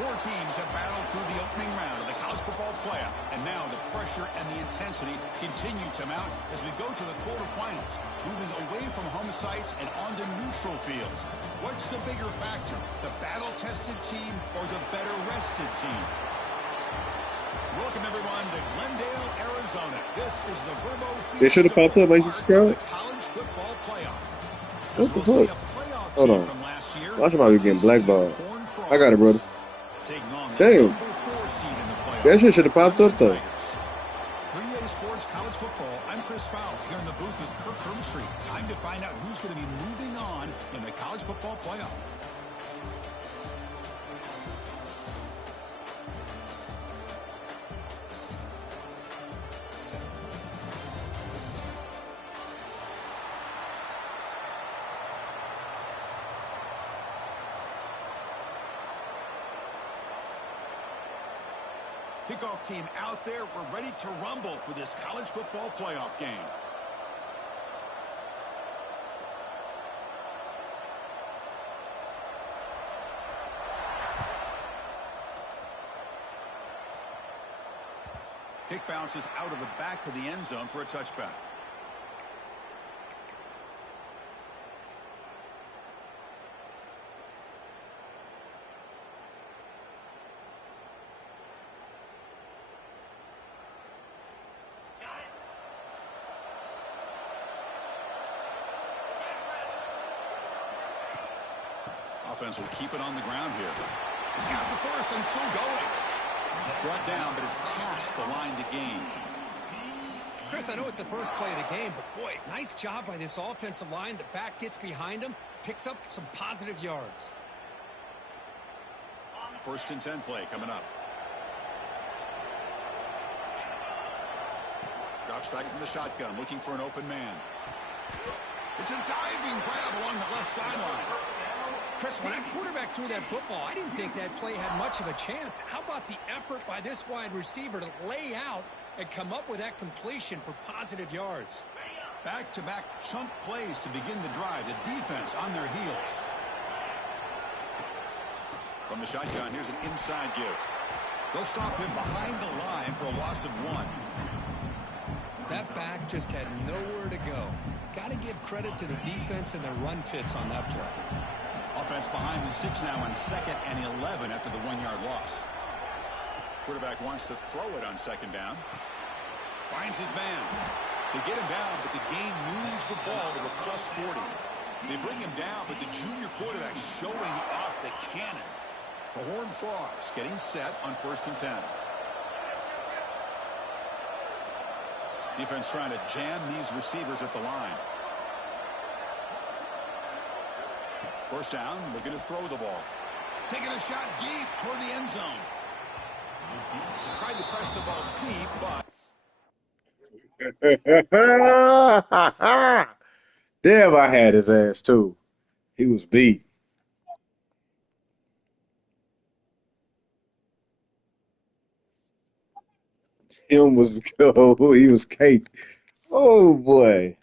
Four teams have battled through the opening round of the college football playoff, and now the pressure and the intensity continue to mount as we go to the quarterfinals, moving away from home sites and onto neutral fields. What's the bigger factor, the battle-tested team or the better-rested team? Welcome, everyone, to Glendale, Arizona. This is the Verbo Field. They should have popped up like this crowd. College football playoff. What the fuck? Hold on. Watch him out getting blackballed. I got it, brother. Damn. That shit should have popped up, though. 3A Sports College Football. I'm Chris Fowl here in the booth with Kirk Herbstreit. Time to find out who's going to be moving on in the college football playoff. Kickoff team out there. We're ready to rumble for this college football playoff game. Kick bounces out of the back of the end zone for a touchback. Offense will keep it on the ground here. It's got the first and still going. Brought down, but it's past the line to gain. Chris, I know it's the first play of the game, but boy, nice job by this offensive line. The back gets behind him, picks up some positive yards. First and 10 play coming up. Drops back from the shotgun, looking for an open man. It's a diving grab along the left sideline. Chris, when that quarterback threw that football, I didn't think that play had much of a chance. How about the effort by this wide receiver to lay out and come up with that completion for positive yards? Back-to-back chunk plays to begin the drive. The defense on their heels. From the shotgun, here's an inside give. They'll stop him behind the line for a loss of 1. That back just had nowhere to go. Got to give credit to the defense and their run fits on that play. Offense behind the 6 now on 2nd and 11 after the 1-yard loss. Quarterback wants to throw it on 2nd down. Finds his man. They get him down, but the game moves the ball to the +40. They bring him down, but the junior quarterback showing off the cannon. The Horned Frogs getting set on 1st and 10. Defense trying to jam these receivers at the line. First down, looking to throw the ball. Taking a shot deep toward the end zone. Tried to press the ball deep, but... Damn, I had his ass, too. He was beat. Him was... Oh, he was caked. Oh, boy.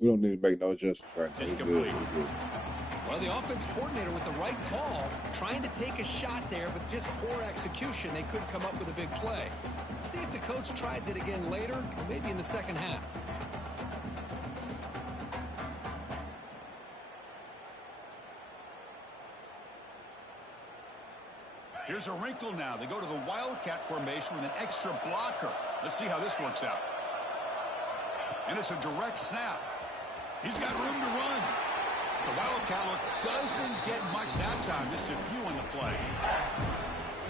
We don't need to make no adjustments right now. We're good. Well, the offense coordinator with the right call, trying to take a shot there, but just poor execution. They couldn't come up with a big play. Let's see if the coach tries it again later, or maybe in the second half. Here's a wrinkle now. They go to the Wildcat formation with an extra blocker. Let's see how this works out. And it's a direct snap. He's got room to run. The Wildcat look doesn't get much that time, just a few on the play.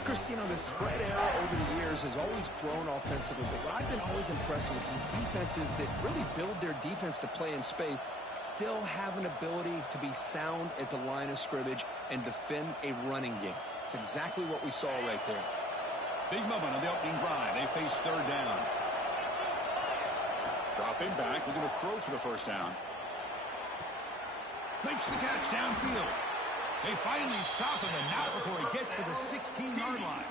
Chris, you know, the spread era over the years has always grown offensively, but what I've been always impressed with defenses that really build their defense to play in space still have an ability to be sound at the line of scrimmage and defend a running game. It's exactly what we saw right there. Big moment on the opening drive. They face 3rd down. Dropping back, looking to throw for the first down. Makes the catch downfield. They finally stop him, and not before he gets to the 16-yard line.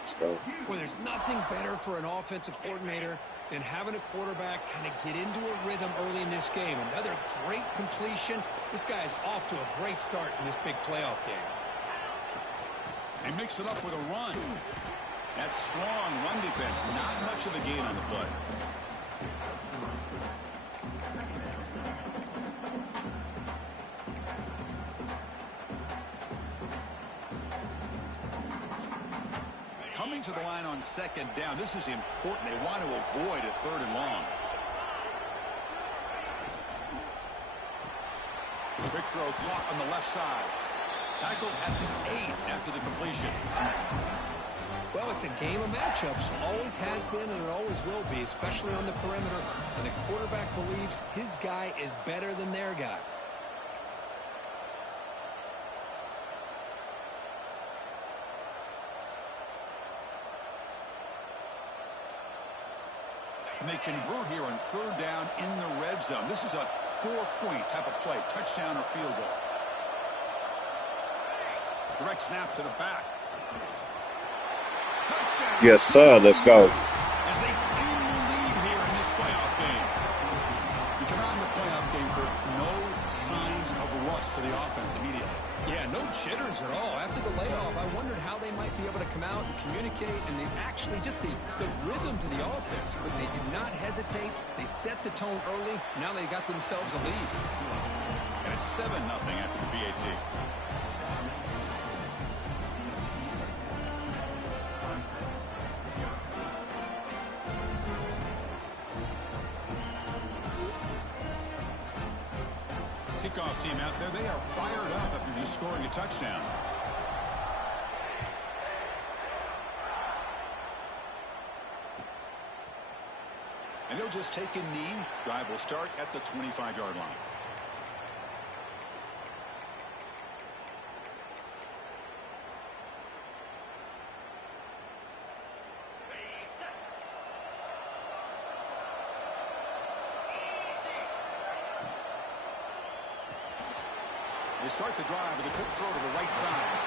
Let's go. Well, there's nothing better for an offensive coordinator than having a quarterback kind of get into a rhythm early in this game. Another great completion. This guy is off to a great start in this big playoff game. They mix it up with a run. That strong run defense, not much of a gain on the play. Coming to the line on second down. This is important. They want to avoid a 3rd and long. Quick throw caught on the left side. Tackled at the 8 after the completion. Well, it's a game of matchups. Always has been and it always will be, especially on the perimeter. And the quarterback believes his guy is better than their guy. And they convert here on 3rd down in the red zone. This is a 4-point type of play, touchdown or field goal. Direct snap to the back. Touchdown. Yes, sir. Let's go. As they claim the lead here in this playoff game. We come out in the playoff game for no signs of rust for the offense immediately. Yeah, no jitters at all. After the layoff, I wondered how they might be able to come out and communicate and actually just the rhythm to the offense. But they did not hesitate. They set the tone early. Now they got themselves a lead. And it's 7-0 after the BAT. Kickoff team out there, they are fired up after just scoring a touchdown. And he'll just take a knee. Drive will start at the 25-yard line. They start the drive with a quick throw to the right side.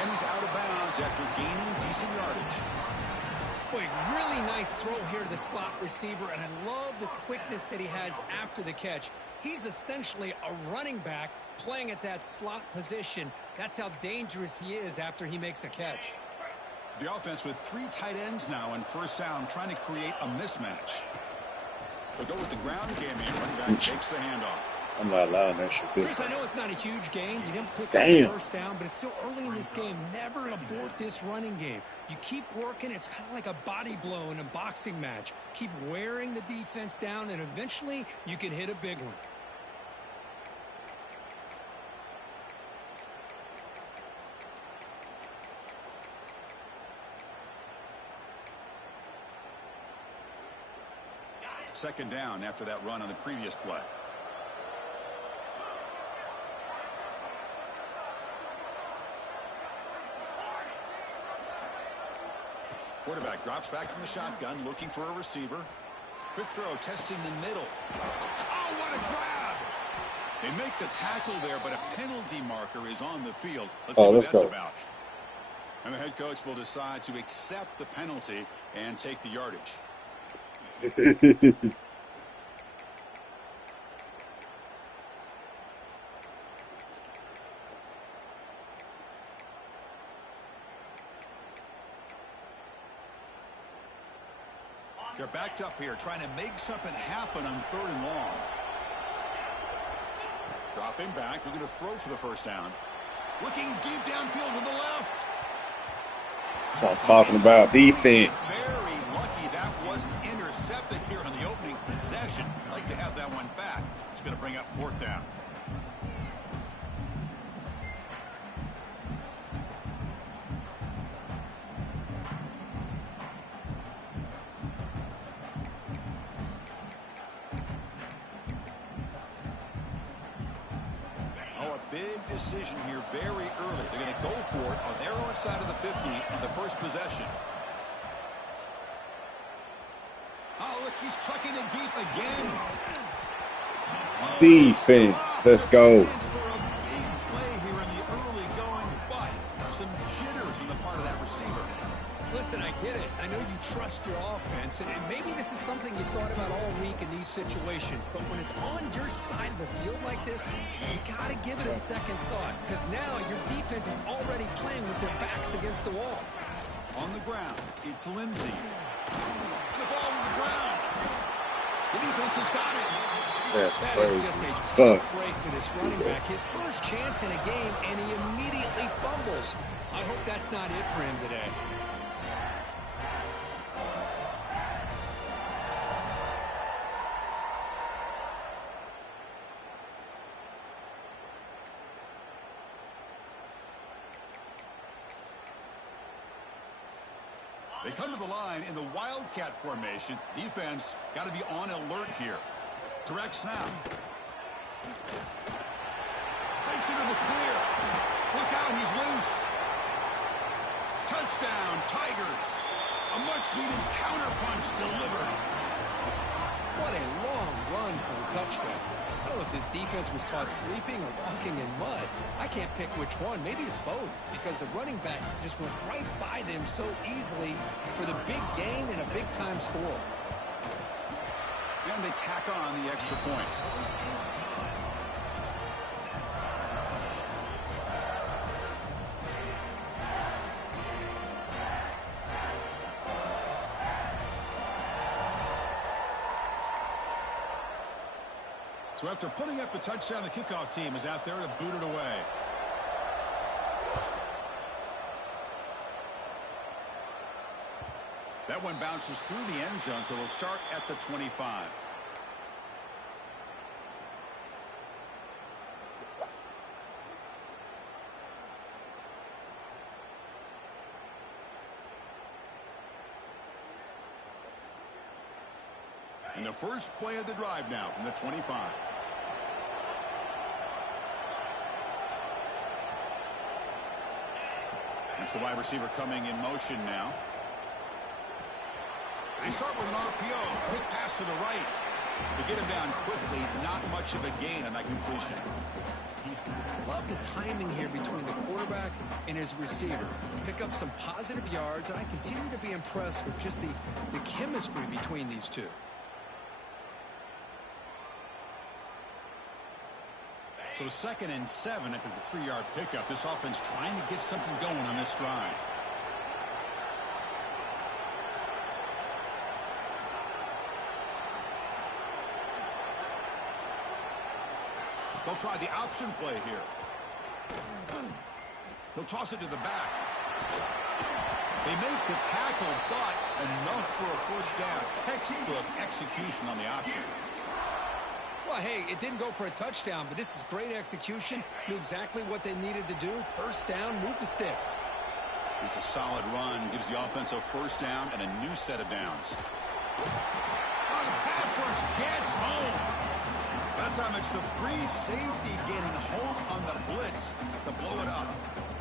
And he's out of bounds after gaining decent yardage. Boy, really nice throw here to the slot receiver, and I love the quickness that he has after the catch. He's essentially a running back playing at that slot position. That's how dangerous he is after he makes a catch. The offense with 3 tight ends now on 1st down, trying to create a mismatch. They'll go with the ground game here. Running back takes the handoff. I'm not allowing that shit. Chris, I know it's not a huge gain. You didn't pick up the 1st down, but it's still early in this game. Never abort this running game. You keep working. It's kind of like a body blow in a boxing match. Keep wearing the defense down, and eventually you can hit a big one. Second down after that run on the previous play. Quarterback drops back from the shotgun, looking for a receiver. Quick throw, testing the middle. Oh, what a grab! They make the tackle there, but a penalty marker is on the field. Let's see what that's about. And the head coach will decide to accept the penalty and take the yardage. They're backed up here, trying to make something happen on 3rd and long. Dropping back, they're going to throw for the 1st down. Looking deep downfield to the left. That's what I'm talking about, defense. Very lucky that wasn't intercepted here on the opening possession. Like to have that one back. It's going to bring up 4th down. Decision here very early. They're going to go for it on their own side of the 50 on the 1st possession. Oh, look, he's trucking it deep again. Defense. Let's go. For a big play here in the early going, but some jitters on the part of that receiver. you trust your offense, and maybe this is something you thought about all week in these situations, but when it's on your side of the field like this, you got to give it a second thought, because now your defense is already playing with their backs against the wall. On the ground, it's Lindsey. And the ball on the ground. The defense has got it. That's That crazy. is just a tough break for this running back. His first chance in a game, and he immediately fumbles. I hope that's not it for him today. They come to the line in the Wildcat formation. Defense got to be on alert here. Direct snap. Breaks into the clear. Look out, he's loose. Touchdown, Tigers. A much-needed counterpunch delivered. What a long run for the touchdown. I don't know if this defense was caught sleeping or walking in mud. I can't pick which one. Maybe it's both, because the running back just went right by them so easily for the big gain and a big-time score. And they tack on the extra point. So after putting up a touchdown, the kickoff team is out there to boot it away. That one bounces through the end zone, so they'll start at the 25. And the first play of the drive now from the 25. That's the wide receiver coming in motion now. They start with an RPO. Quick pass to the right. To get him down quickly, not much of a gain on that completion. Love the timing here between the quarterback and his receiver. Pick up some positive yards, and I continue to be impressed with just the chemistry between these two. So 2nd and 7 after the 3-yard pickup. This offense trying to get something going on this drive. They'll try the option play here. They'll toss it to the back. They make the tackle, but enough for a first down. Textbook execution on the option. Well, hey, it didn't go for a touchdown, but this is great execution. Knew exactly what they needed to do. First down, move the sticks. It's a solid run. Gives the offense a first down and a new set of downs. Oh, the pass rush gets home. That time it's the free safety getting home on the blitz to blow it up.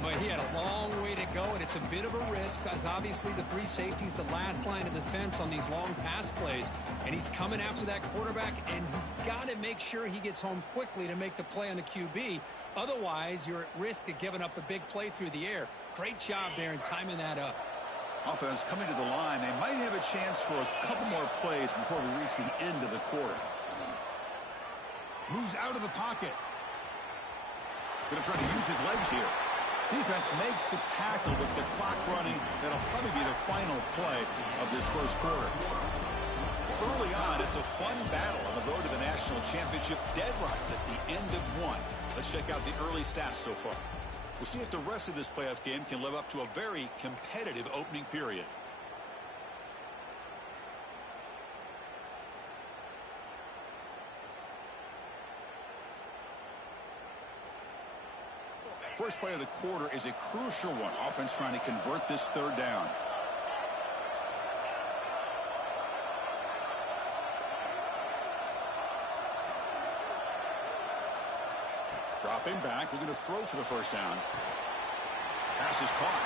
But he had a long way to go, and it's a bit of a risk, as obviously the free safety's the last line of defense on these long pass plays. And he's coming after that quarterback, and he's got to make sure he gets home quickly to make the play on the QB. Otherwise, you're at risk of giving up a big play through the air. Great job there in timing that up. Offense coming to the line. They might have a chance for a couple more plays before we reach the end of the quarter. Moves out of the pocket. Going to try to use his legs here. Defense makes the tackle with the clock running. That'll probably be the final play of this first quarter. Early on, it's a fun battle on the road to the national championship, deadlocked at the end of one. Let's check out the early stats so far. We'll see if the rest of this playoff game can live up to a very competitive opening period. First play of the quarter is a crucial one. Offense trying to convert this third down. Dropping back, looking to throw for the first down. Pass is caught.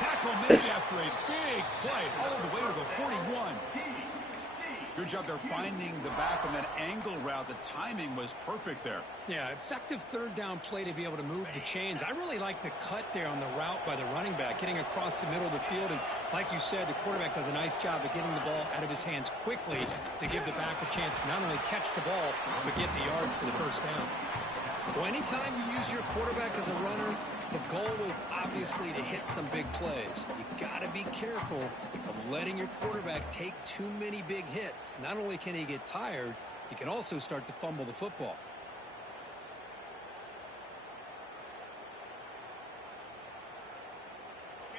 Tackle made after a big play all the way to the 41. Good job there finding the back on that angle route. The timing was perfect there. Yeah, effective third down play to be able to move the chains. I really like the cut there on the route by the running back, getting across the middle of the field. And like you said, the quarterback does a nice job of getting the ball out of his hands quickly to give the back a chance to not only catch the ball, but get the yards for the first down. Well, anytime you use your quarterback as a runner, the goal is obviously to hit some big plays. You got to be careful of letting your quarterback take too many big hits. Not only can he get tired, he can also start to fumble the football.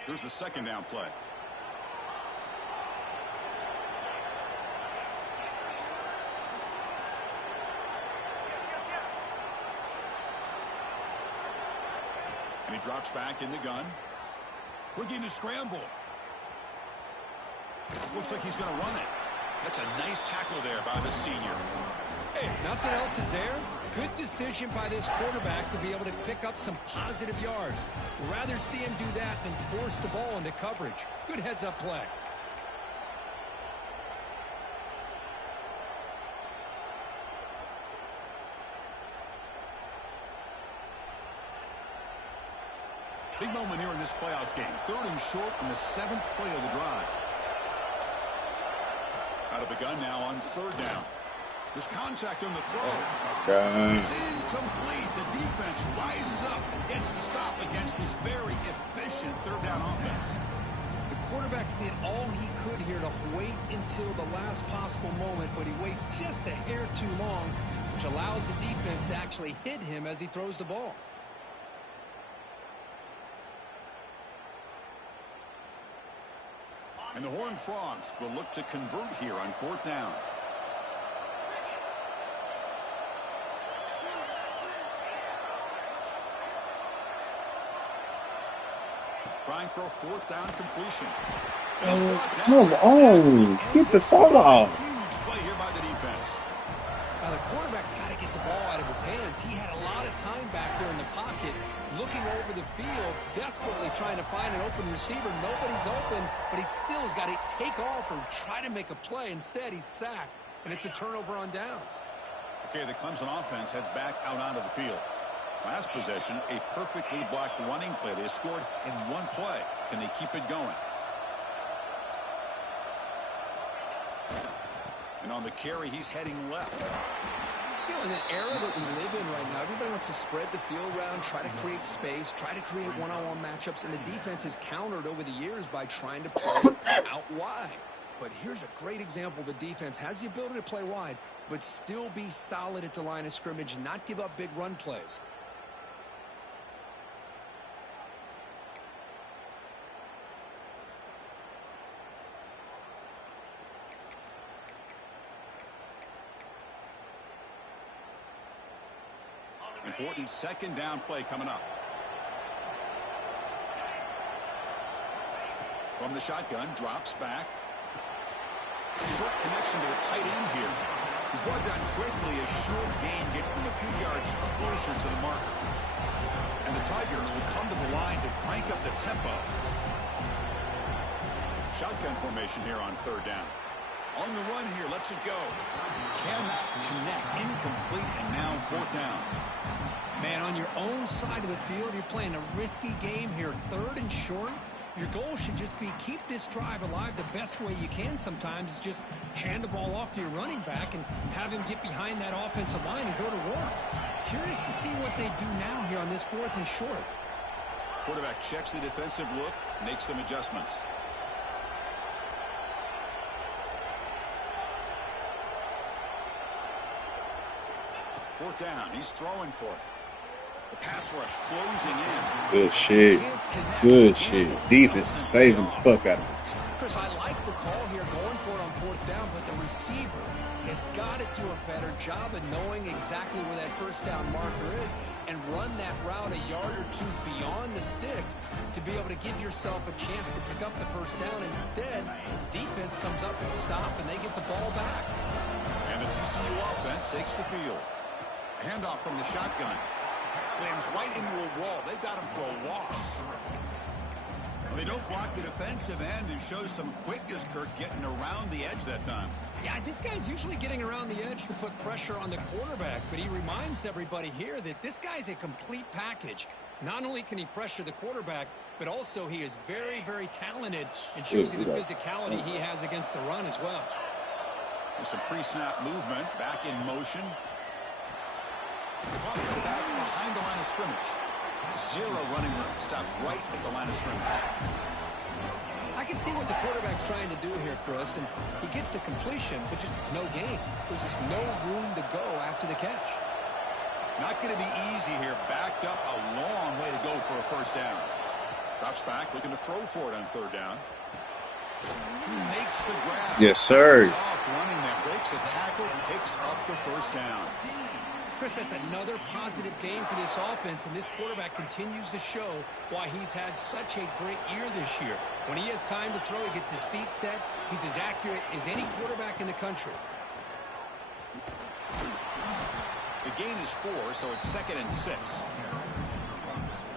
Here's the second down play. And he drops back in the gun. Looking to scramble. Looks like he's going to run it. That's a nice tackle there by the senior. Hey, if nothing else is there, good decision by this quarterback to be able to pick up some positive yards. Rather see him do that than force the ball into coverage. Good heads-up play. Big moment here in this playoff game. 3rd and short on the 7th play of the drive. Out of the gun now on 3rd down. There's contact on the throw. It's incomplete. The defense rises up and gets the stop against this very efficient 3rd down offense. The quarterback did all he could here to wait until the last possible moment, but he waits just a hair too long, which allows the defense to actually hit him as he throws the ball. And the Horned Frogs will look to convert here on 4th down. Trying for a 4th down completion. Come on. Get the thought off. Huge play here by the defense. Now, the quarterback's got to get the ball out of his hands. He had a lot of time back there in the pocket, looking over the field, desperately trying to find an open receiver. Nobody's open, but he still has got to take off or try to make a play. Instead, he's sacked, and it's a turnover on downs. Okay, the Clemson offense heads back out onto the field. Last possession, a perfectly blocked running play. They scored in one play. Can they keep it going? And on the carry, he's heading left. You know, in the era that we live in right now, everybody wants to spread the field around, try to create space, try to create one-on-one matchups, and the defense has countered over the years by trying to play out wide. But here's a great example. The defense has the ability to play wide, but still be solid at the line of scrimmage, not give up big run plays. Important 2nd down play coming up. From the shotgun, drops back. Short connection to the tight end here. He's brought down quickly. A short gain gets them a few yards closer to the marker. And the Tigers will come to the line to crank up the tempo. Shotgun formation here on 3rd down. On the run here, lets it go. Cannot connect. Incomplete, and now 4th down. Man, on your own side of the field, you're playing a risky game here. 3rd and short. Your goal should just be keep this drive alive the best way you can sometimes is just hand the ball off to your running back and have him get behind that offensive line and go to work. Curious to see what they do now here on this 4th and short. Quarterback checks the defensive look, makes some adjustments. Fourth down, he's throwing for it. The pass rush closing in. Good shit. Good shit. Defense is saving the fuck out of it. Chris, I like the call here going for it on 4th down, but the receiver has got to do a better job of knowing exactly where that 1st down marker is and run that route a yard or two beyond the sticks to be able to give yourself a chance to pick up the 1st down. Instead, the defense comes up with a stop and they get the ball back. And the TCU offense takes the field. Handoff from the shotgun. Slams right into a wall. They've got him for a loss. Well, they don't block the defensive end and show some quickness, Kirk, getting around the edge that time. Yeah, this guy's usually getting around the edge to put pressure on the quarterback, but he reminds everybody here that this guy's a complete package. Not only can he pressure the quarterback, but also he is very, very talented and shows you the physicality he has against the run as well. There's some pre-snap movement, back in motion. Back behind the line of scrimmage. Zero running room. Stop right at the line of scrimmage. I can see what the quarterback's trying to do here, Chris, and he gets the completion, but just no gain. There's just no room to go after the catch. Not going to be easy here. Backed up a long way to go for a first down. Drops back, looking to throw for it on third down. Makes the grab. Yes, sir. Off running that breaks a tackle and picks up the first down. Chris, that's another positive game for this offense, and this quarterback continues to show why he's had such a great year this year. When he has time to throw, he gets his feet set. He's as accurate as any quarterback in the country. The gain is 4, so it's 2nd and 6.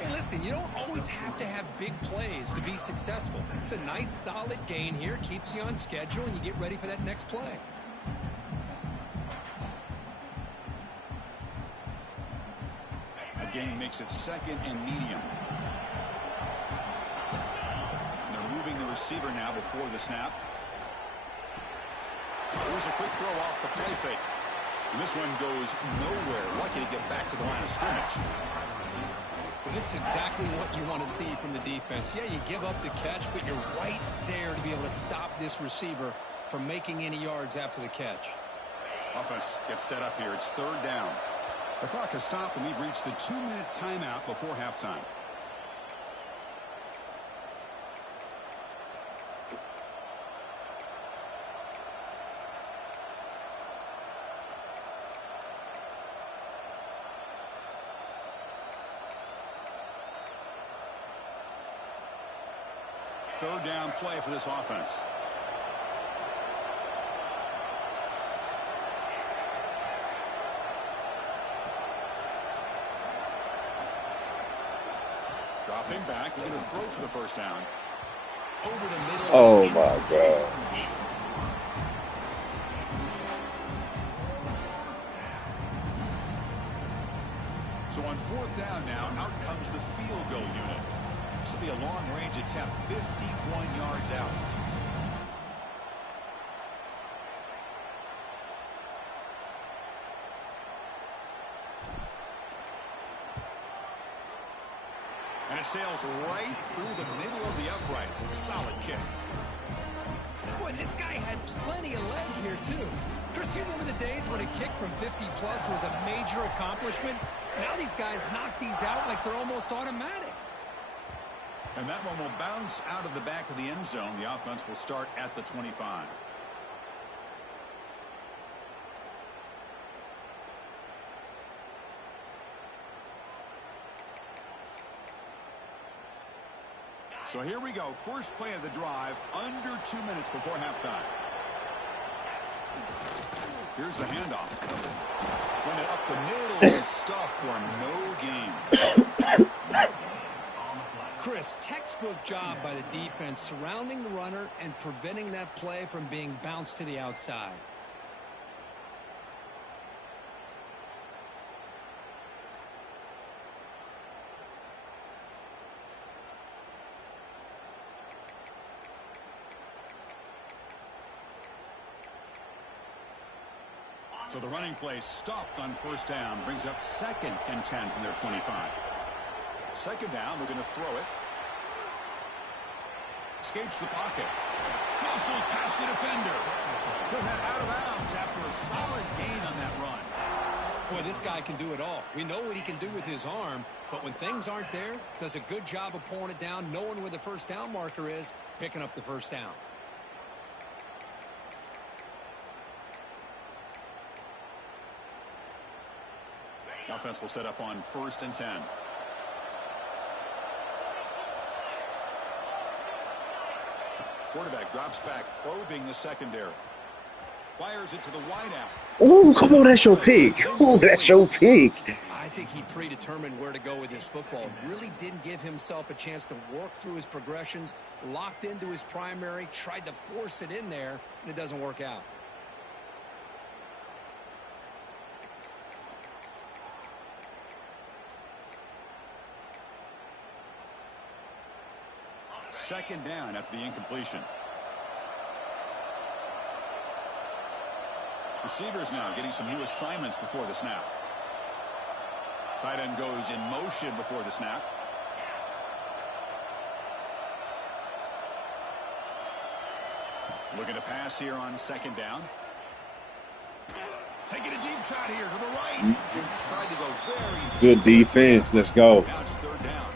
Hey, listen, you don't always have to have big plays to be successful. It's a nice, solid gain here, keeps you on schedule, and you get ready for that next play. Again, makes it 2nd and medium. And they're moving the receiver now before the snap. Here's a quick throw off the play fake. And this one goes nowhere. Lucky to get back to the line of scrimmage. Well, this is exactly what you want to see from the defense. Yeah, you give up the catch, but you're right there to be able to stop this receiver from making any yards after the catch. Offense gets set up here. It's third down. The clock has stopped, and we've reached the 2-minute timeout before halftime. Third down play for this offense. Dropping back, we're going to throw for the first down. Over the middle. Oh my gosh. So on fourth down now, out comes the field goal unit. This will be a long-range attempt, 51 yards out. And it sails right through the middle of the uprights. Solid kick. Boy, this guy had plenty of leg here, too. Chris, you remember the days when a kick from 50-plus was a major accomplishment? Now these guys knock these out like they're almost automatic. And that one will bounce out of the back of the end zone. The offense will start at the 25. So here we go. First play of the drive, under 2 minutes before halftime. Here's the handoff. Run it up the middle and stuff for no gain. Chris, textbook job by the defense surrounding the runner and preventing that play from being bounced to the outside. So the running play stopped on first down, brings up 2nd and 10 from their 25. Second down, we're going to throw it. Escapes the pocket. Muscles past the defender. He'll head out of bounds after a solid gain on that run. Boy, this guy can do it all. We know what he can do with his arm, but when things aren't there, does a good job of pulling it down, knowing where the first down marker is, picking up the first down. Offense will set up on 1st and 10. Quarterback drops back, probing the secondary. Fires it to the wideout. Oh, come on, that's your pick. Oh, that's your pick. I I think he predetermined where to go with his football. Really didn't give himself a chance to work through his progressions, locked into his primary, tried to force it in there, and it doesn't work out. Second down after the incompletion. Receivers now getting some new assignments before the snap. Tight end goes in motion before the snap. Looking to pass here on second down. Taking a deep shot here to the right. Tried to go very good defense. Let's go. Now it's third down.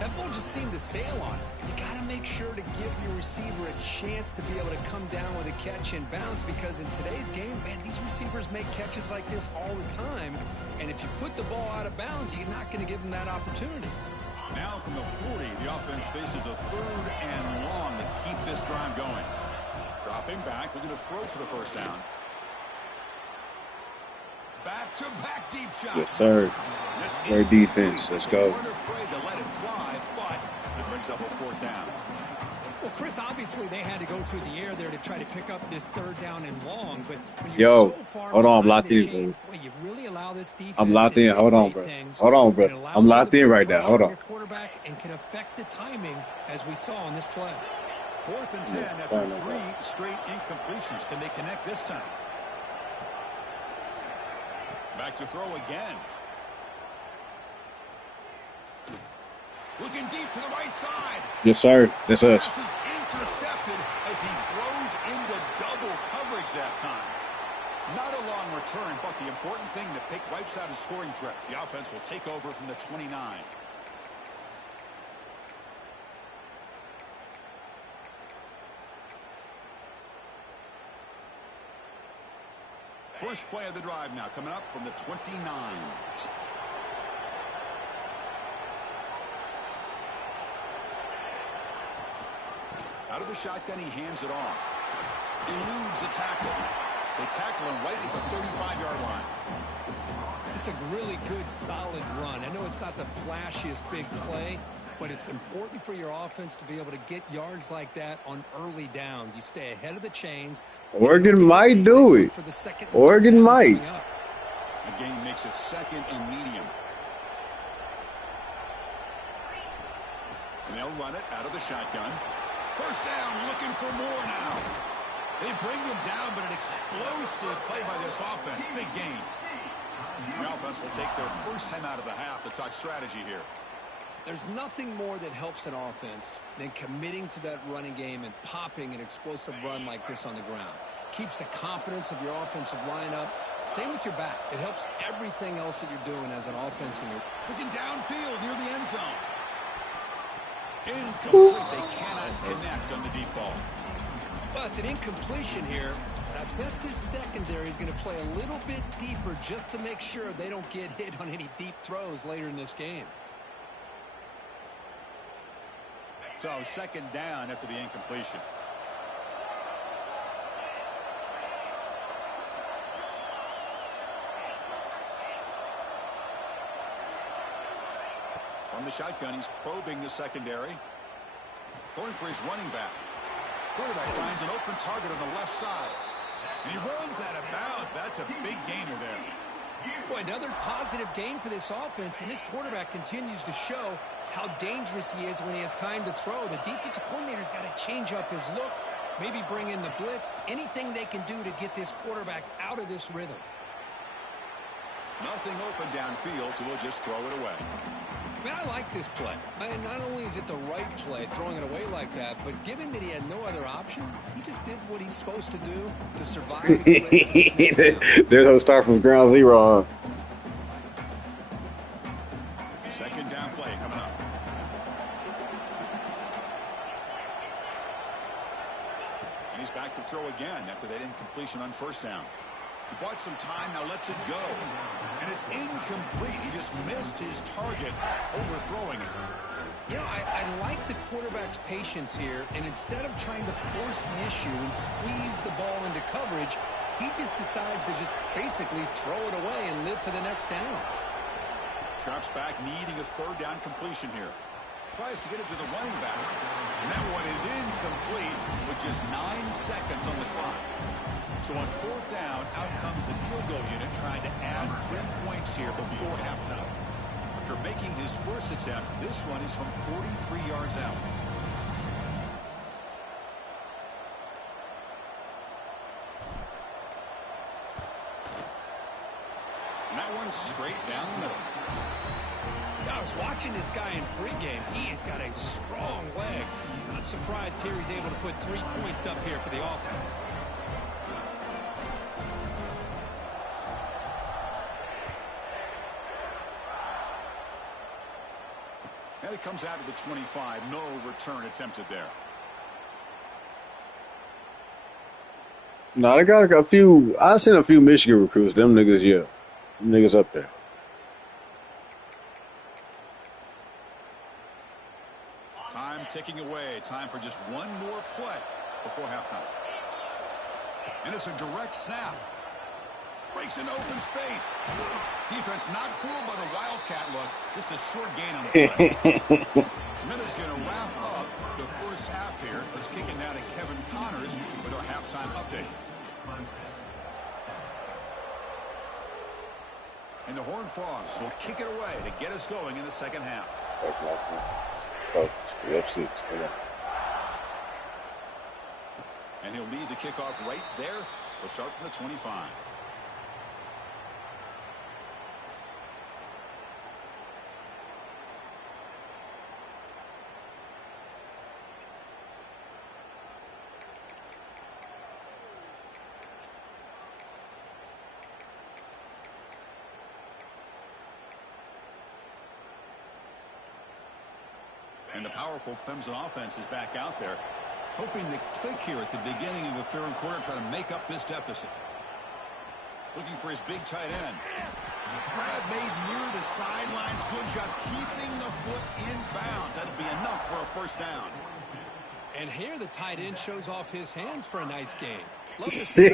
That ball just seemed to sail on it. You got to make sure to give your receiver a chance to be able to come down with a catch and bounce, because in today's game, man, these receivers make catches like this all the time. And if you put the ball out of bounds, you're not going to give them that opportunity. Now from the 40, the offense faces a third and long to keep this drive going. Dropping back, looking to throw for the first down. Back-to-back deep shot. Yes, sir. Great defense. Let's go. Weren't afraid to let it fly, but it brings up a fourth down. Well, Chris, obviously they had to go through the air there to try to pick up this third down and long, but when you're so far hold on, I'm locked behind the in, chains, boy, you really allow this defense I'm locked in. Hold on, bro. Hold on, bro. I'm locked in right now. Hold on. Your quarterback and can affect the timing, as we saw on this play. 4th and 10 after 3 straight incompletions. Can they connect this time? Back to throw again. Looking deep to the right side. Yes, sir. That's us. This is intercepted as he throws into double coverage that time. Not a long return, but the important thing, the pick wipes out his scoring threat. The offense will take over from the 29. First play of the drive now coming up from the 29. Out of the shotgun, he hands it off. Eludes a tackle. They tackle him right at the 35-yard line. It's a really good, solid run. I know it's not the flashiest big play, but it's important for your offense to be able to get yards like that on early downs. You stay ahead of the chains. Oregon might do it. Oregon might. The game makes it second and medium. And they'll run it out of the shotgun. First down, looking for more now. They bring him down, but an explosive play by this offense. Big gain. The offense will take their first time out of the half to talk strategy here. There's nothing more that helps an offense than committing to that running game and popping an explosive run like this on the ground. Keeps the confidence of your offensive lineup. Same with your back. It helps everything else that you're doing as an offense. Looking downfield near the end zone. Incomplete. They cannot connect on the deep ball. Well, it's an incompletion here. I bet this secondary is going to play a little bit deeper just to make sure they don't get hit on any deep throws later in this game. So second down after the incompletion. From the shotgun, he's probing the secondary. Going for his running back. Quarterback finds an open target on the left side. And he runs out of bounds. That's a big gainer there. Boy, another positive gain for this offense, and this quarterback continues to show how dangerous he is when he has time to throw. The defensive coordinator's got to change up his looks, maybe bring in the blitz, anything they can do to get this quarterback out of this rhythm. Nothing open downfield, so we'll just throw it away. I mean, I like this play. And not only is it the right play, throwing it away like that, but given that he had no other option, he just did what he's supposed to do to survive. There's a start from ground zero, huh? Second down play coming up. And he's back to throw again after that incompletion on first down. He bought some time, now lets it go. And it's incomplete. He just missed his target, overthrowing it. You know, I like the quarterback's patience here, and instead of trying to force the issue and squeeze the ball into coverage, he just decides to just basically throw it away and live for the next down. Drops back, needing a third down completion here. Tries to get it to the running back. And that one is incomplete with just 9 seconds on the clock. So on fourth down, out comes the field goal unit trying to add 3 points here before halftime. After making his first attempt, this one is from 43 yards out. And that one's straight down the middle. I was watching this guy in pregame. He has got a strong leg. Not surprised here he's able to put 3 points up here for the offense. And it comes out to the 25. No return attempted there. No, they got a few. I seen a few Michigan recruits. Them niggas, yeah. Them niggas up there. Time ticking away. Time for just one more play before halftime. And it's a direct snap. Breaks into open space. Defense not fooled by the Wildcat look. Just a short gain on the play. Miller's going to wrap up the first half here. Let's kick it now to Kevin Connors with our halftime update. And the Horned Frogs will kick it away to get us going in the second half. And he'll lead the kickoff right there. We'll start from the 25. And the powerful Clemson offense is back out there, hoping to click here at the beginning of the third quarter, try to make up this deficit. Looking for his big tight end. Brad made near the sidelines. Good job keeping the foot in bounds. That'll be enough for a first down. And here the tight end shows off his hands for a nice game. The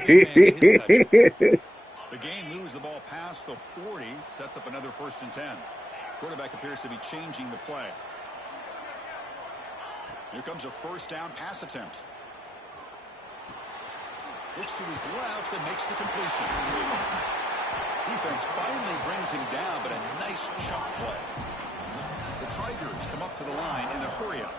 game moves the ball past the 40, sets up another 1st and 10. Quarterback appears to be changing the play. Here comes a first down pass attempt. Looks to his left and makes the completion. Defense finally brings him down, but a nice chunk play. The Tigers come up to the line in the hurry-up.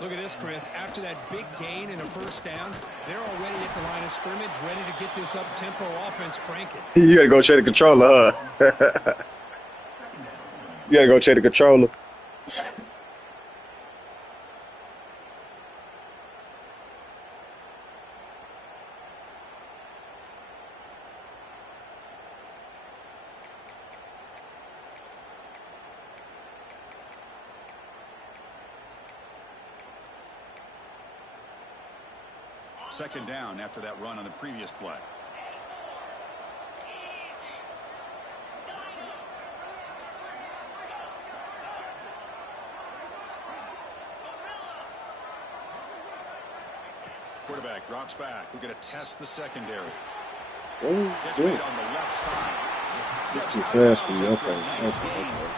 Look at this, Chris. After that big gain and a first down, they're already at the line of scrimmage, ready to get this up-tempo offense cranking. You got to go check the controller, huh? You got to go check the controller. Second down after that run on the previous play. Quarterback drops back. We're going to test the secondary. Gets beat on the left side. It's too fast for you. Okay.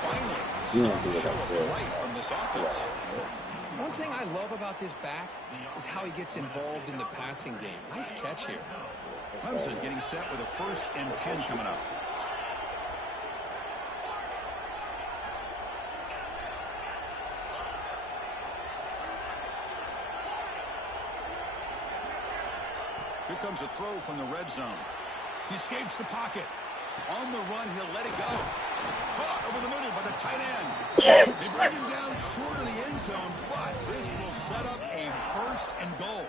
Finally, show of life from this offense. One thing I love about this back is how he gets involved in the passing game. Nice catch here. Clemson getting set with a 1st and 10 coming up. Here comes a throw from the red zone. He escapes the pocket. On the run, he'll let it go. Caught over the middle by the tight end. They bring him down short of the end zone, but this will set up a 1st and goal.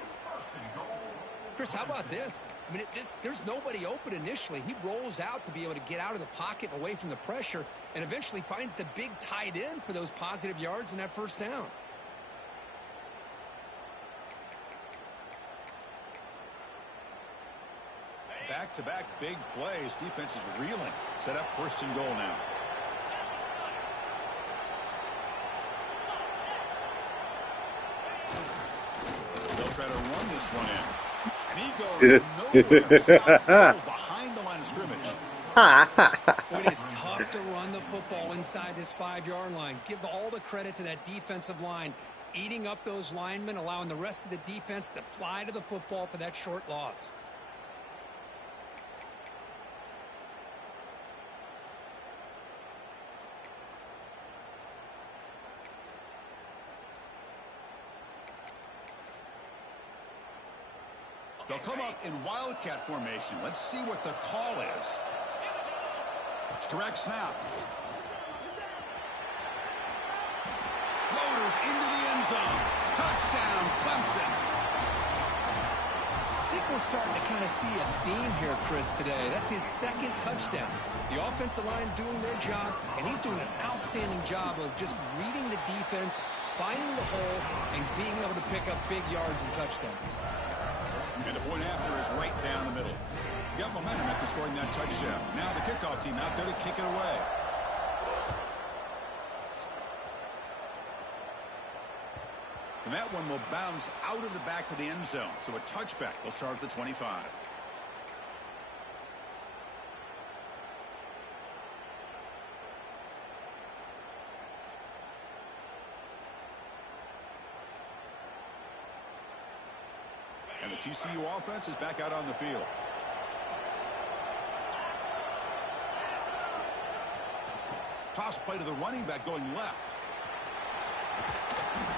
Chris, how about this? I mean, there's nobody open initially. He rolls out to be able to get out of the pocket away from the pressure and eventually finds the big tight end for those positive yards in that first down. Back-to-back big plays. Defense is reeling. Set up 1st and goal now. They'll try to run this one in. And he goes nowhere. Stop behind the line of scrimmage. It is tough to run the football inside this 5-yard line. Give all the credit to that defensive line, eating up those linemen, allowing the rest of the defense to fly to the football for that short loss. They'll come up in wildcat formation. Let's see what the call is. Direct snap. Floaters into the end zone. Touchdown, Clemson. I think we're starting to kind of see a theme here, Chris, today. That's his second touchdown. The offensive line doing their job, and he's doing an outstanding job of just reading the defense, finding the hole, and being able to pick up big yards and touchdowns. And the point after is right down the middle. Got momentum after scoring that touchdown. Now the kickoff team out there to kick it away. And that one will bounce out of the back of the end zone. So a touchback. They'll start at the 25. And the TCU offense is back out on the field. Toss play to the running back going left.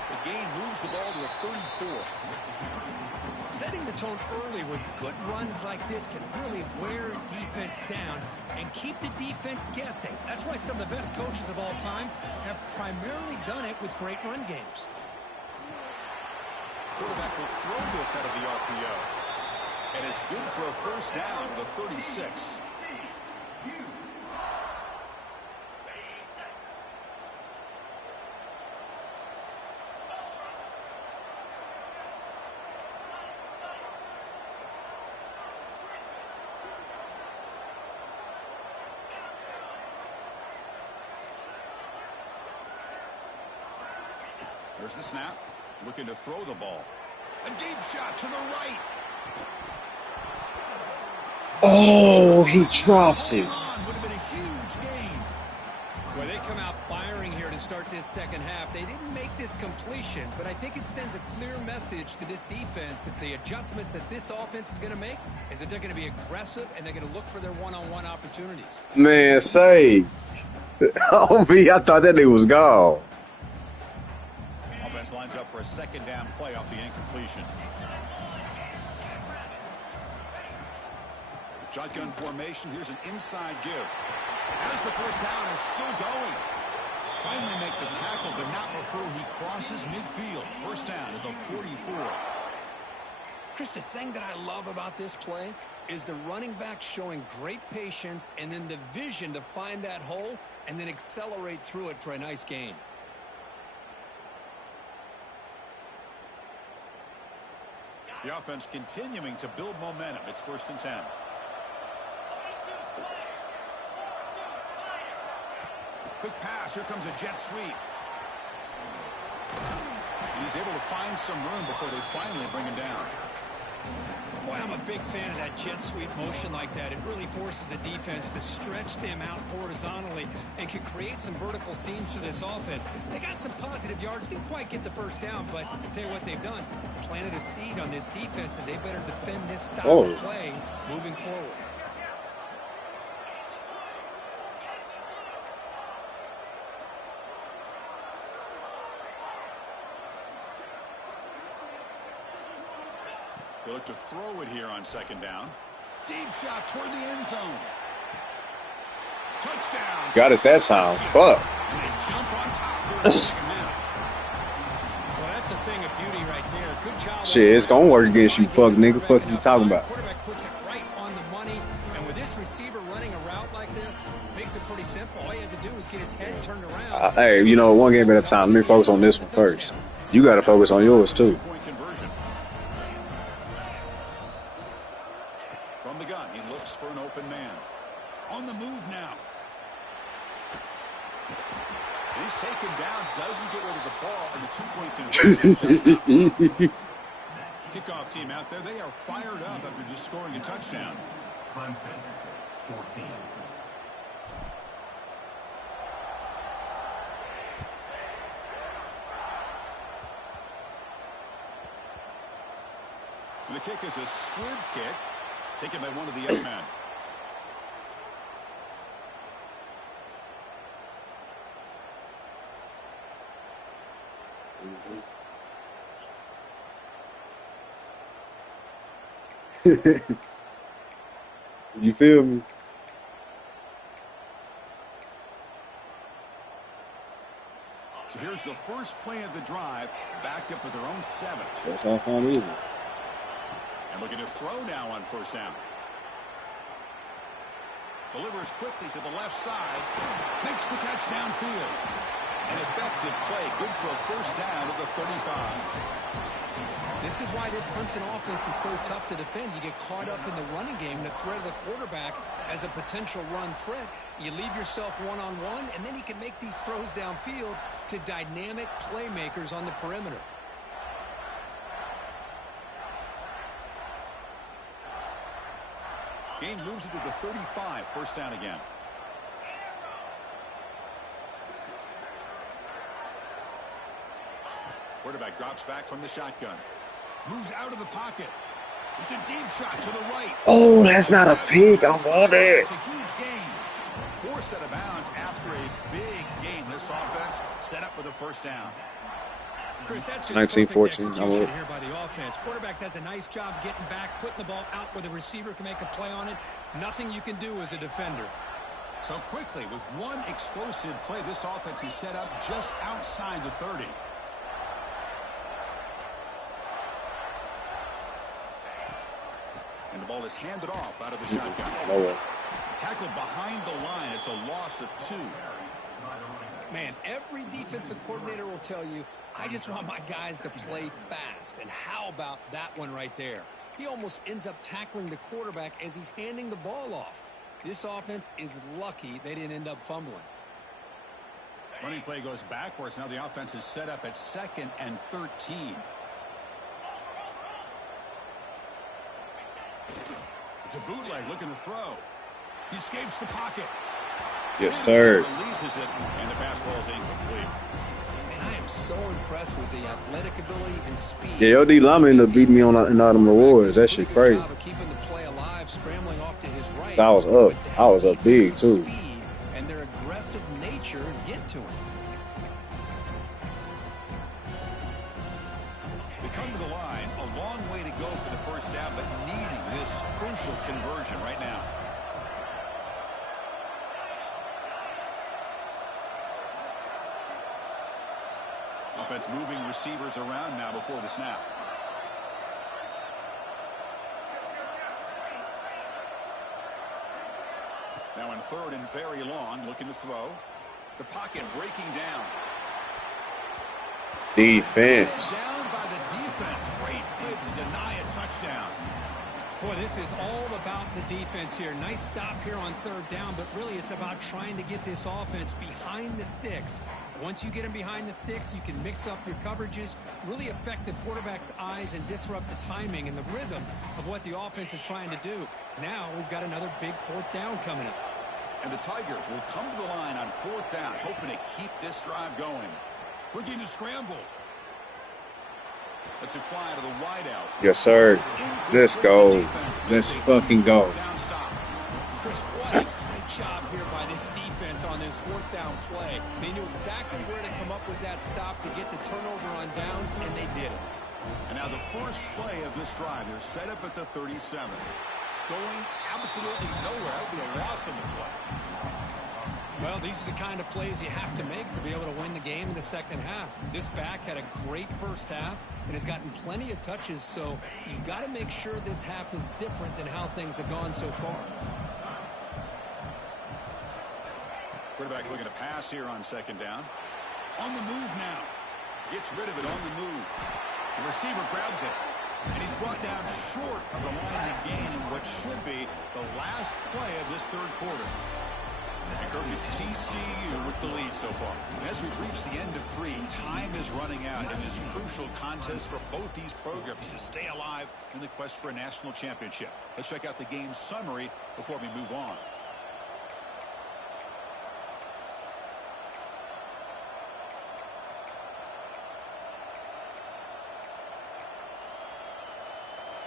The gain moves the ball to the 34. Setting the tone early with good runs like this can really wear defense down and keep the defense guessing. That's why some of the best coaches of all time have primarily done it with great run games. Quarterback will throw this out of the RPO. And it's good for a first down to the 36. There's the snap. Looking to throw the ball. A deep shot to the right. Oh, he drops it. Would have been a huge gain. Well, they come out firing here to start this second half. They didn't make this completion, but I think it sends a clear message to this defense that the adjustments that this offense is going to make is that they're going to be aggressive and they're going to look for their one-on-one opportunities. Man, say. Oh, me, I thought that nigga was gone. Offense lines up for a second down play off the incompletion. Shotgun formation. Here's an inside give. As the first down is still going. Finally make the tackle, but not before he crosses midfield. First down at the 44. Chris, the thing that I love about this play is the running back showing great patience and then the vision to find that hole and then accelerate through it for a nice gain. The offense continuing to build momentum. It's 1st and 10. Quick pass. Here comes a jet sweep. He's able to find some room before they finally bring him down. Boy, I'm a big fan of that jet sweep motion like that. It really forces a defense to stretch them out horizontally and can create some vertical seams for this offense. They got some positive yards. Didn't quite get the first down, but I'll tell you what they've done. Planted a seed on this defense, and they better defend this style of play moving forward. They look to throw it here on second down. Deep shot toward the end zone. Touchdown. Got it that time. Fuck. And they jump on top here in the second half. Well, that's a thing of beauty right there. Good job. Shit, it's gonna work against you, fuck nigga. Fuck you talking about? Quarterback puts it right on the money, and with this receiver running a route like this, makes it pretty simple. All you have to do is get his head turned around. Hey, you know, one game at a time. Let me focus on this one first. You got to focus on yours too. Two-point conversion. From the gun, he looks for an open man. On the move now. He's taken down, doesn't get rid of the ball, and the 2-point conversion. Kickoff team out there, they are fired up after just scoring a touchdown. Clemson, 14. The kick is a squib kick, taken by one of the men. You feel me? So here's the first play of the drive, backed up with their own 7. That's how fun easy. And looking to throw now on first down. Delivers quickly to the left side. Makes the catch downfield. An effective play, good for a first down at the 35. This is why this Clemson offense is so tough to defend. You get caught up in the running game, the threat of the quarterback as a potential run threat. You leave yourself one-on-one, and then he can make these throws downfield to dynamic playmakers on the perimeter. Gain moves it to the 35, first down again. Quarterback drops back from the shotgun. Moves out of the pocket. It's a deep shot to the right. Oh, that's not a pick. I want it. It's a huge gain. Forced out of bounds after a big gain. This offense set up with a first down. Chris, that's just 19-14. execution here by the offense. Quarterback does a nice job getting back, putting the ball out where the receiver can make a play on it. Nothing you can do as a defender. So quickly, with one explosive play, this offense is set up just outside the 30. And the ball is handed off out of the shotgun. Tackled behind the line. It's a loss of 2. Man, every defensive coordinator will tell you, I just want my guys to play fast. And how about that one right there? He almost ends up tackling the quarterback as he's handing the ball off. This offense is lucky they didn't end up fumbling. Running play goes backwards. Now the offense is set up at 2nd and 13. It's a bootleg looking to throw. He escapes the pocket. Yes, sir. Releases it, and the pass ball is incomplete. And I am so impressed with the athletic ability and speed. Yeah, your D Lama ended up beating me on in all them rewards. That shit crazy. Keeping the play alive, scrambling off to his right. I was up. I was up big too. And their aggressive nature get to him. They come to the line, a long way to go for the first down, but needing this crucial conversion right now. Offense moving receivers around now before the snap. Now in 3rd and very long, looking to throw. The pocket breaking down. Defense. Down by the defense. Great hit to deny a touchdown. Boy, this is all about the defense here. Nice stop here on 3rd down, but really it's about trying to get this offense behind the sticks. Once you get them behind the sticks, you can mix up your coverages, really affect the quarterback's eyes and disrupt the timing and the rhythm of what the offense is trying to do. Now we've got another big 4th down coming up. And the Tigers will come to the line on 4th down, hoping to keep this drive going. Looking to scramble. Let's it fly to the wideout. Yes, sir. Let's go. Let's fucking go. Chris, what a great job here by this defense on this 4th down play. They knew exactly where to come up with that stop to get the turnover on downs, and they did it. And now the first play of this drive. They're set up at the 37. Going absolutely nowhere. That would be a loss in the play. Well, these are the kind of plays you have to make to be able to win the game in the second half. This back had a great first half and has gotten plenty of touches, so you've got to make sure this half is different than how things have gone so far. Quarterback looking to pass here on 2nd down. On the move now. Gets rid of it on the move. The receiver grabs it. And he's brought down short of the line to gain in what should be the last play of this 3rd quarter. And Kirk, it's TCU with the lead so far. And as we've reached the end of 3, time is running out in this crucial contest for both these programs to stay alive in the quest for a national championship. Let's check out the game summary before we move on.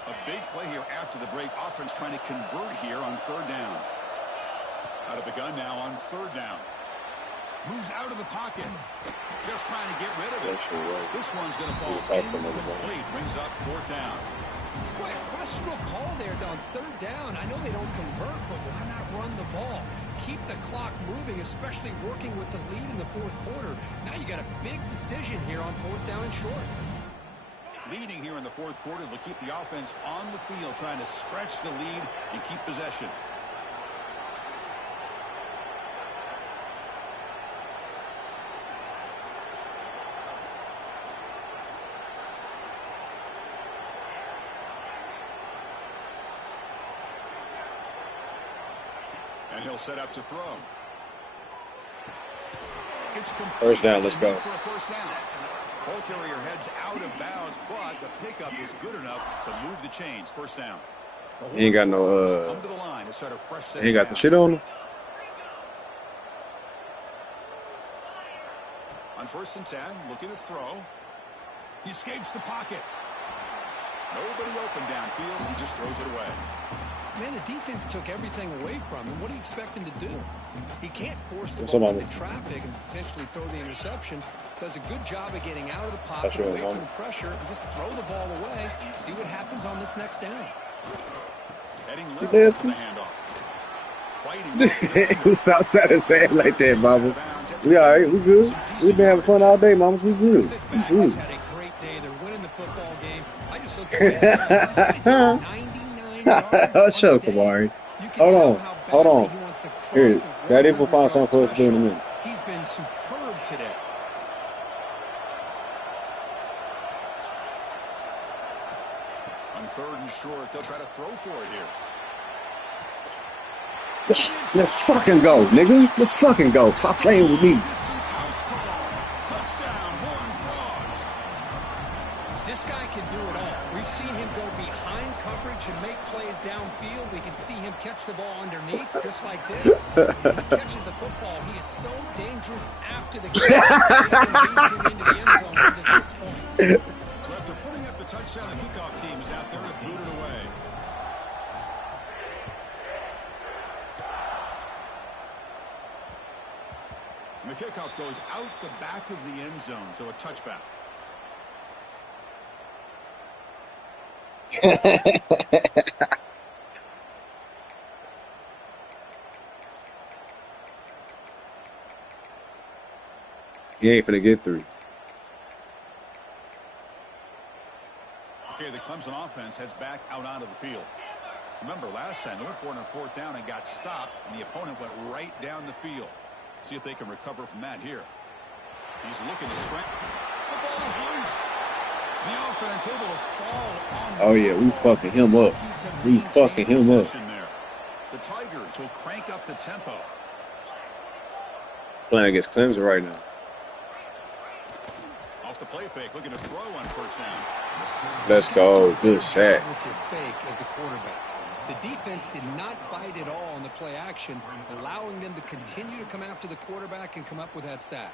A Big play here after the break. Offense trying to convert here on third down. Out of the gun now on third down. Moves out of the pocket. Just trying to get rid of it. This one's going to fall incomplete. Brings up fourth down. Well, a questionable call there on third down. I know they don't convert, but why not run the ball? Keep the clock moving, especially working with the lead in the fourth quarter. Now you got a big decision here on fourth down and short. Leading here in the fourth quarter, they'll keep the offense on the field, trying to stretch the lead and keep possession. And he'll set up to throw. It's first down, let's go. For a first down. Ball carrier heads out of bounds, but the pickup is good enough to move the chains. First down. He ain't got no, come to the line to set a fresh set. He ain't got the shit on him. On 1st and 10, looking to throw. He escapes the pocket. Nobody open downfield. He just throws it away. Man, the defense took everything away from him. What do you expect him to do? He can't force the What's ball up, into traffic and potentially throw the interception. Does a good job of getting out of the pocket, That's really away from the pressure, and just throw the ball away. See what happens on this next down. Heading level for the handoff. Fighting. Stop saying like that, Mama. We all right. We good. We been having fun all day, Mama. We good. This Packers had a great day. They're winning the football game. I just looked at this guy's 99 yards. Shut up, Kamari. Hold on. Here, Daddy will find something for us to do in a minute. He's been superb today. On 3rd and short, they'll try to throw for it here. Let's fucking go, nigga. Let's fucking go. Stop playing with me. Distance house call. Touchdown, Horned Frogs. This guy can do it all. We've seen him go behind coverage and make plays downfield. We can see him catch the ball underneath, just like this. When he catches a football, he is so dangerous after the catch. This one leads him into the end zone for the 6 points. So after putting up the touchdown, the kickoff team is out there to boot it away. And the kickoff goes out the back of the end zone, so a touchback. He ain't finna get 3. Okay, the Clemson offense heads back out onto the field. Remember, last time they went for it on 4th down and got stopped, and the opponent went right down the field. See if they can recover from that here. He's looking to strength. The ball is loose. The offense able to fall on the Oh, yeah, we fucking him up. We fucking him up. there. The Tigers will crank up the tempo. Playing against Clemson right now. Off the play fake, looking to throw on 1st down. Let's go. Good sack. With your fake as the quarterback. The defense did not bite at all on the play action, allowing them to continue to come after the quarterback and come up with that sack.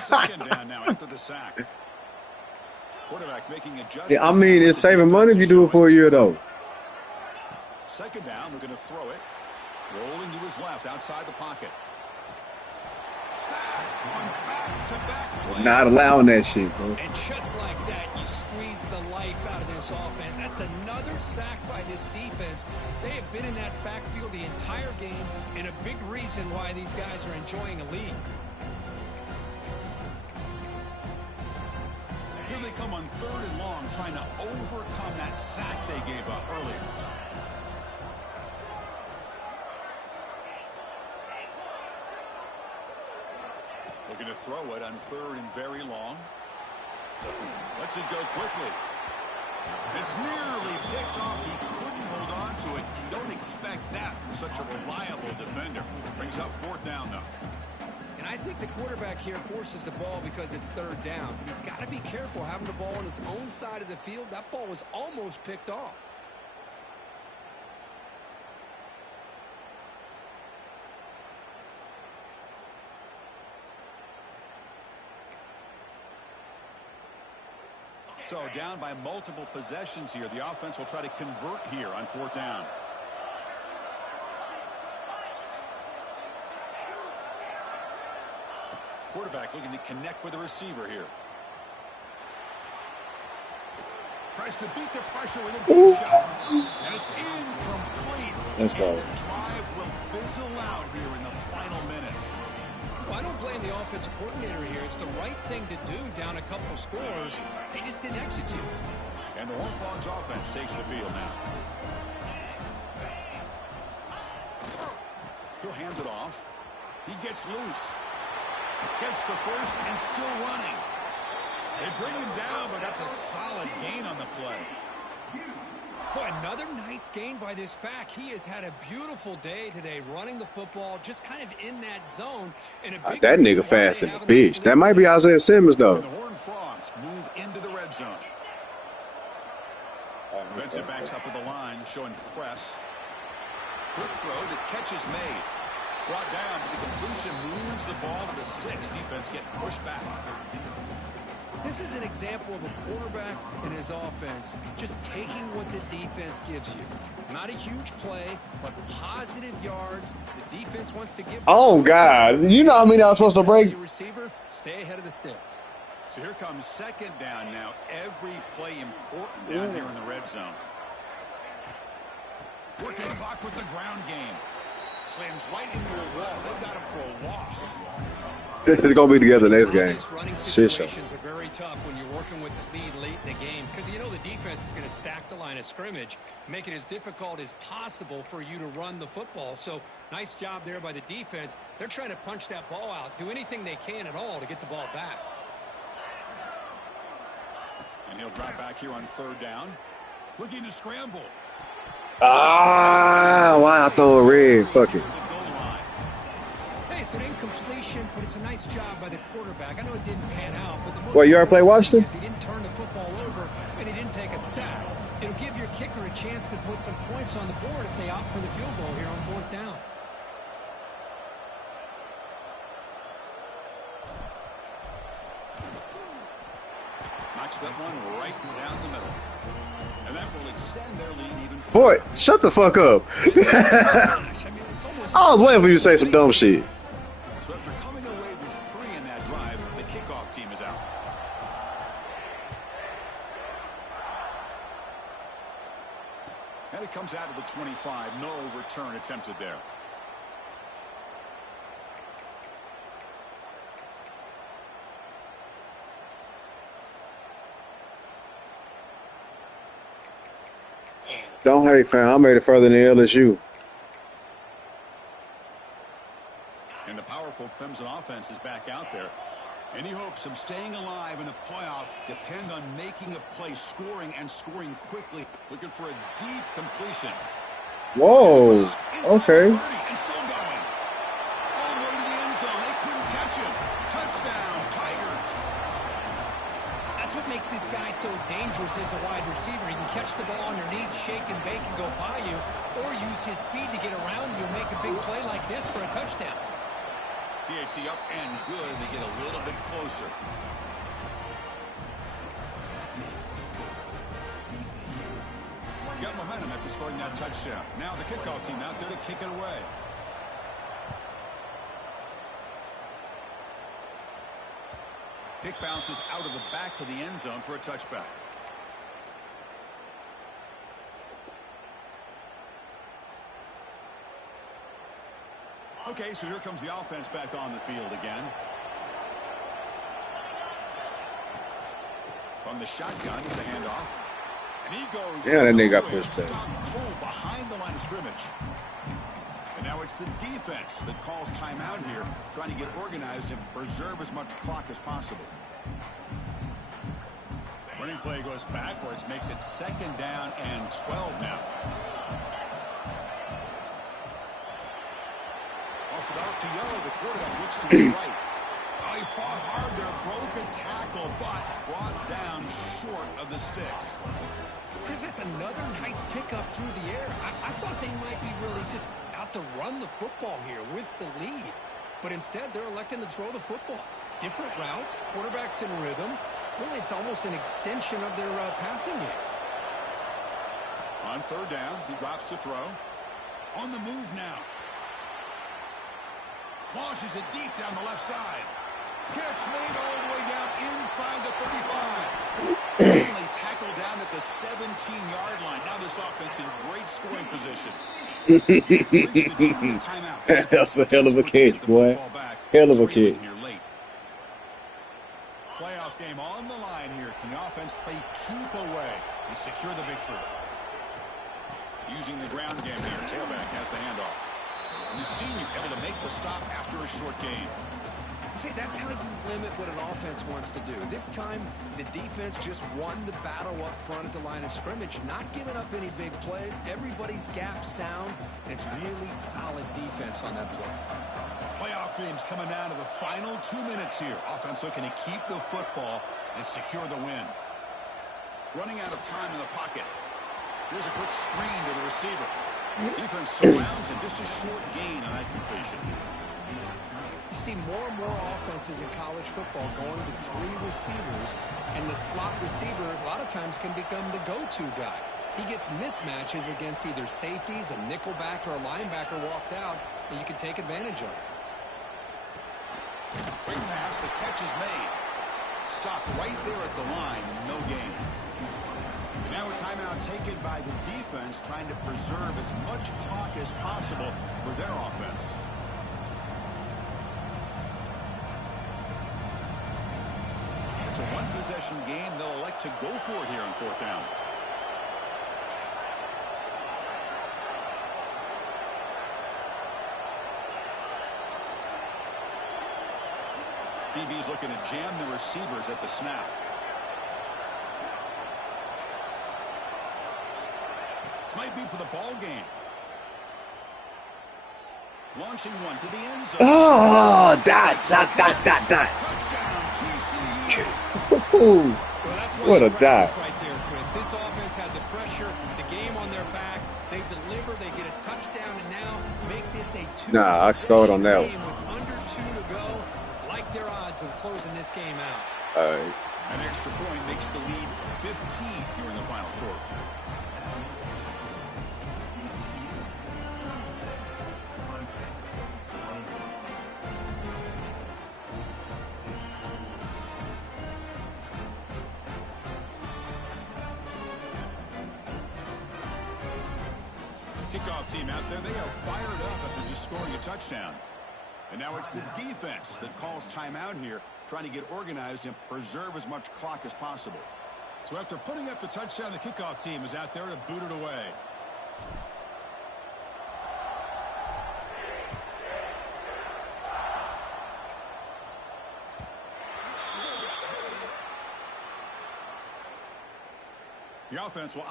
Second down now after the sack. Quarterback making adjustments. Yeah, I mean, it's saving money if you do it for a year, though. Second down, we're going to throw it. Rolling to his left, outside the pocket. Sacked on back-to-back play. Not allowing that shit, bro. And just like that, you squeeze the life out of this offense. That's another sack by this defense. They have been in that backfield the entire game, and a big reason why these guys are enjoying a lead. Here they come on 3rd and long, trying to overcome that sack they gave up earlier. Looking to throw it on 3rd and very long. Lets it go quickly. It's nearly picked off. He couldn't hold on to it. You don't expect that from such a reliable defender. Brings up 4th down, though. And I think the quarterback here forces the ball because it's 3rd down. He's got to be careful having the ball on his own side of the field. That ball was almost picked off. So down by multiple possessions here. The offense will try to convert here on 4th down. Quarterback looking to connect with the receiver here. Tries to beat the pressure with a deep shot. And it's incomplete. Let's go. And the drive will fizzle out here in the final minutes. Well, I don't blame the offensive coordinator here. It's the right thing to do down a couple of scores. They just didn't execute. And the Horned Frogs offense takes the field now. He'll hand it off. He gets loose. Gets the first and still running. They bring him down, but that's a solid gain on the play. Boy, another nice gain by this back. He has had a beautiful day today running the football, just kind of in that zone. And that nigga fast in the bitch. That might be Isaiah Simmons, though. And the Horned Frogs move into the red zone. Defensive backs up with the line, showing press. Quick throw, the catch is made. Brought down, but the completion moves the ball to the 6. Defense getting pushed back. This is an example of a quarterback and his offense just taking what the defense gives you. Not a huge play, but positive yards. The defense wants to give. Oh, God. You know how many I was supposed to break? Your receiver, stay ahead of the sticks. So here comes 2nd down now. Every play important down here in the red zone. Working clock with the ground game. Slams right into a wall. They've got him for a loss. It's going to be together next game. Shit show. Situations are very tough when you're working with the lead late in the game because you know the defense is going to stack the line of scrimmage, make it as difficult as possible for you to run the football. So nice job there by the defense. They're trying to punch that ball out, do anything they can at all to get the ball back. And he'll drop back here on 3rd down. Looking to scramble. Ah, why I throw a red? Fuck it. Hey, it's an incompletion, but it's a nice job by the quarterback. I know it didn't pan out, but the most What, you ever play Washington? he didn't turn the football over, and he didn't take a sack. It'll give your kicker a chance to put some points on the board if they opt for the field goal here on 4th down. Knocks that one right down the middle. And that will extend their lead even further. Boy, shut the fuck up. I was waiting for you to say some dumb shit. So after coming away with 3 in that drive, the kickoff team is out. And it comes out of the 25. No return attempted there. Don't hate, fam. I made it further than LSU. And the powerful Clemson offense is back out there. Any hopes of staying alive in the playoff depend on making a play, scoring, and scoring quickly. Looking for a deep completion. Whoa. Okay. And still going. All the way to the end zone. They couldn't catch him. Touchdown, Tigers. That's what makes this guy so dangerous as a wide receiver. He can catch the ball underneath, shake and bake, and go by you, or use his speed to get around you and make a big play like this for a touchdown. PHC up and good. They get a little bit closer. Got momentum after scoring that touchdown. Now the kickoff team out there to kick it away. Kick bounces out of the back of the end zone for a touchback. Okay, so here comes the offense back on the field again. From the shotgun, it's a handoff. And he goes. Yeah, that nigga got pushed back. Behind the line of scrimmage. And now it's the defense that calls timeout here, trying to get organized and preserve as much clock as possible. Running play goes backwards, makes it 2nd down and 12 now. Off it out to Yellow, the quarterback looks to his right. Oh, he fought hard there, broke a tackle, but brought down short of the sticks. Chris, that's another nice pickup through the air. I thought they might be really just out to run the football here with the lead. But instead, they're electing to throw the football. Different routes, quarterbacks in rhythm. Well, it's almost an extension of their passing game. On third down, he drops to throw. On the move now. Launches it deep down the left side. Catch made all the way down inside the 35. Finally tackled down at the 17-yard line. Now this offense in great scoring position. Brings the 2-minute timeout. That's a hell of a catch, boy. Hell of a catch. Playoff game on the line here. Can the offense play keep away and secure the victory? Using the ground game here. Tailback has the handoff. And the senior able to make the stop after a short gain. See, that's how you limit what an offense wants to do. This time, the defense just won the battle up front at the line of scrimmage, not giving up any big plays. Everybody's gap sound, and it's really solid defense on that play. Playoff teams coming down to the final 2 minutes here. Offense looking to keep the football and secure the win. Running out of time in the pocket. Here's a quick screen to the receiver. Defense surrounds him. Just a short gain on that completion. You see more and more offenses in college football going to 3 receivers, and the slot receiver a lot of times can become the go-to guy. He gets mismatches against either safeties, a nickelback, or a linebacker walked out, and you can take advantage of it. Quick pass, the catch is made. Stop right there at the line, no gain. Now a timeout taken by the defense, trying to preserve as much clock as possible for their offense. It's a one-possession game. They'll elect to go for it here on fourth down. DB's looking to jam the receivers at the snap. This might be for the ball game. Launching one to the end zone. Oh, dot. Touchdown, TCU. Well, that's What a dot. right there, Chris. This offense had the pressure, the game on their back. They deliver, they get a touchdown, and now make this a 2. Nah, I scored on that one. With under 2 to go, like their odds of closing this game out. All right. An extra point makes the lead 15 here in the final quarter. Kickoff team out there, they are fired up after just scoring a touchdown. And now it's the defense that calls timeout here, trying to get organized and preserve as much clock as possible. So after putting up the touchdown, the kickoff team is out there to boot it away. The offense will...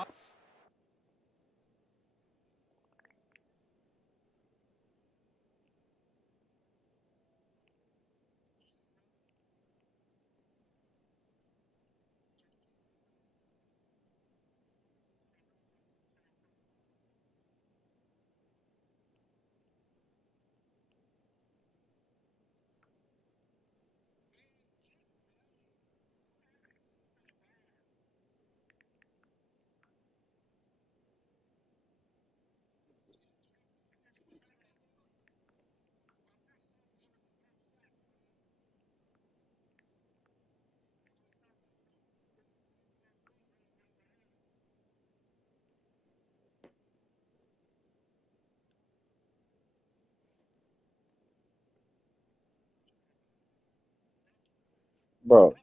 Bro,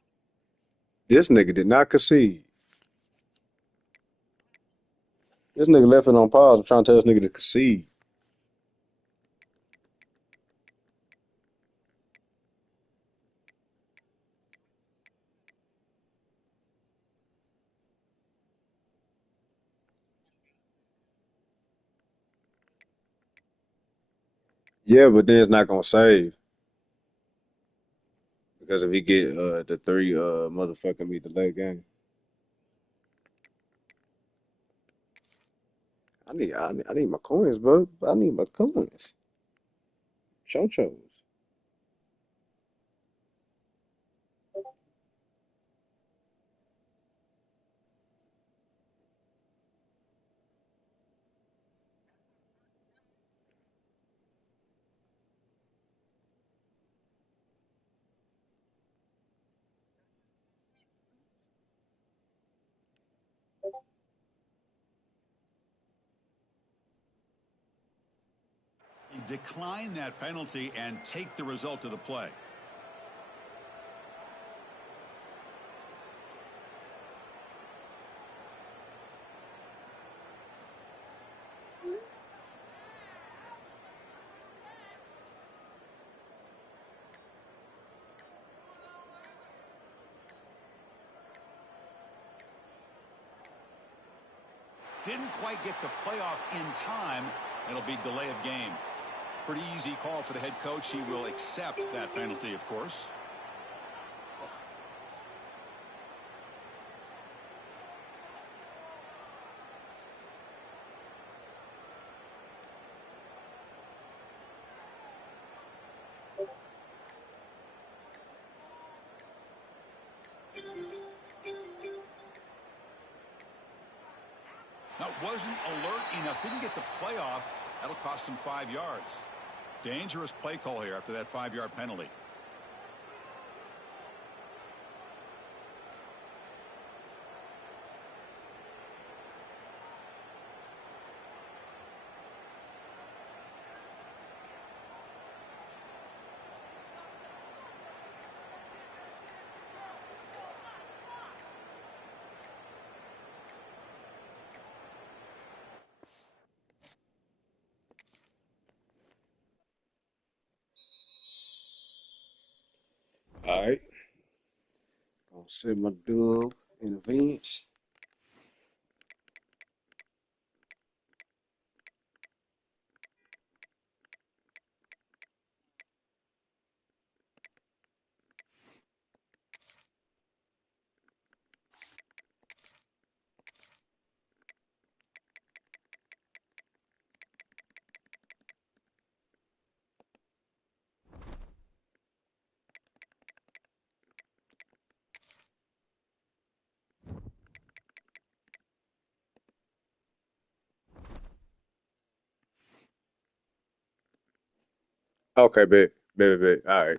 this nigga did not concede. This nigga left it on pause. I'm trying to tell this nigga to concede. Yeah, but then it's not gonna save. Because if he get the 3 motherfucking me delay game. I need my coins, bro. I need my coins. Chochos. decline that penalty and take the result of the play. Didn't quite get the playoff in time. It'll be delay of game. Pretty easy call for the head coach. He will accept that penalty, of course. Now, wasn't alert enough. Didn't get the playoff. That'll cost him 5 yards. Dangerous play call here after that 5-yard penalty. All right. I'll set my dub in advance. Okay, bet. All right.